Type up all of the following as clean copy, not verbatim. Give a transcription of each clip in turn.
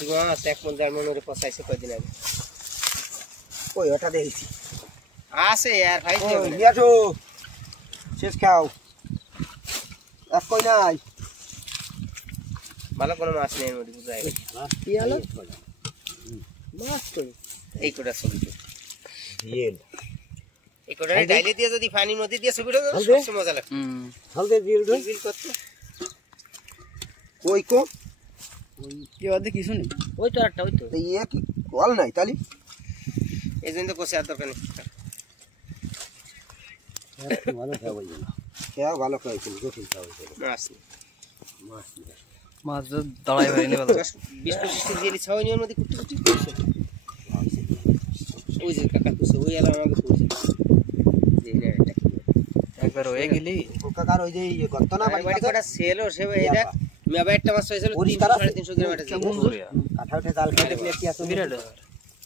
পুঁটি মাছ এক মন দেড় মন ওরে পচাইছে কয়দিন আগে। ওই ওটা দেখছি আছে আর ভাই নিয়ে আসো শেষ খাও এক কই নাই ভালো কোনো মাছ নেই নদী বুঝা যায় কি হলো মাছ তো এই কোটা ছবি দিয়েন এই কোটা ডাইলে দিয়ে যদি পানি নদী দিয়ে ছবিটা সবচেয়ে মজা লাগে হলদে দিল রে বিল করতে কই কো ওই কি ওদে কিছু নেই ওই তো আরটা ওই তো এই কি কল নাই তালি এই জন্য তো কষে আর দরকার নেই ভালো খাওয়াই না খেয়া ভালো খাইছি গোফিল খাওয়াই মাছ মাছ মাছ দাঁড়াই হয়নি ভালো 20-25 কেজি এলি ছাওয়াই নিয়ে মধ্যে কুটি কুটি করছে ওই যে কাকা কুছে ওই এলা আমাকে কুছে যে না এটা একবার হয়ে গেলি কাকার ওই যে গত্ত না বাড়ি কটা সেলও সে এই দেখ মেবা একটা মাছ হয়েছিল 300-350 গ্রাম এটা কাঠা উঠে জাল খেতে প্লেট আছে বিরাট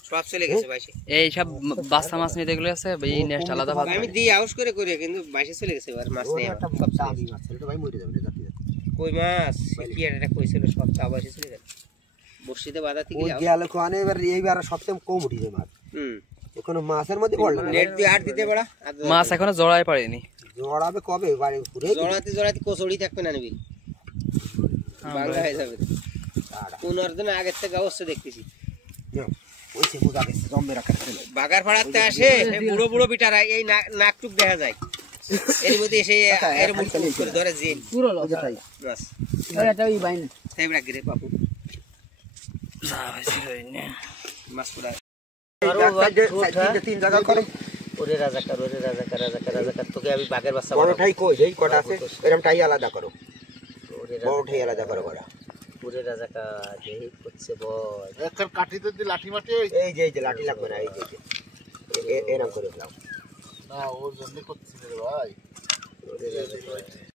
সব চলে গেছে বাইশে এই সব বাচ্চা মাছ নিতে গেলে আছে এই নেক্সট আলাদা ভাগ আমি দি আউস করে করে কিন্তু বাইশে চলে গেছে আর মাছ নেই একটা সব দামি মাছ ছেলে তো ভাই মরে যাবে জাতি কই মাছ কি এটা কইছিল সব চা বাইশে চলে গেছে বর্ষিতে বাধা থেকে ওই গেল কোনে এবার এইবার সবচেয়ে কম উঠিছে মাছ এখনো মাছের মধ্যে পড়ল না নেট দিয়ে আট দিতে বড়া মাছ এখনো জড়াই পারেনি জড়াবে কবে বাড়ি ঘুরে জড়াতে কোচড়ি থাকবে না নিবি বাংলা হয়ে যাবে কোন অর্ধনে আগের থেকে অবশ্যই দেখতেছি ওই সে বুঝা গেছে জম্বে রাখা বাগার ফাড়াতে আসে বুড়ো বুড়ো বিটারা এই নাকটুক দেখা যায় এর মধ্যে এসে এর মুখ করে ধরে জিন পুরো লজাটাই বাস এটা ওই বাইন তাই বড় গিরে বাপু না বেশি হয়নি মাছ পুরা তিন জায়গা করো ওরে রাজাকার তোকে আমি বাঘের বাচ্চা বড়টাই কই এই কটা আছে এরকমটাই আলাদা করো বড়টাই আলাদা করো বড়া ওরে রাজাকার এই করছে বল একখান কাঠিতে দি লাঠি মাটি এই যে লাঠি লাগবে না এই যে এরকম করে দাও না ওর জন্য করছিস রে ভাই ওরে রাজাকার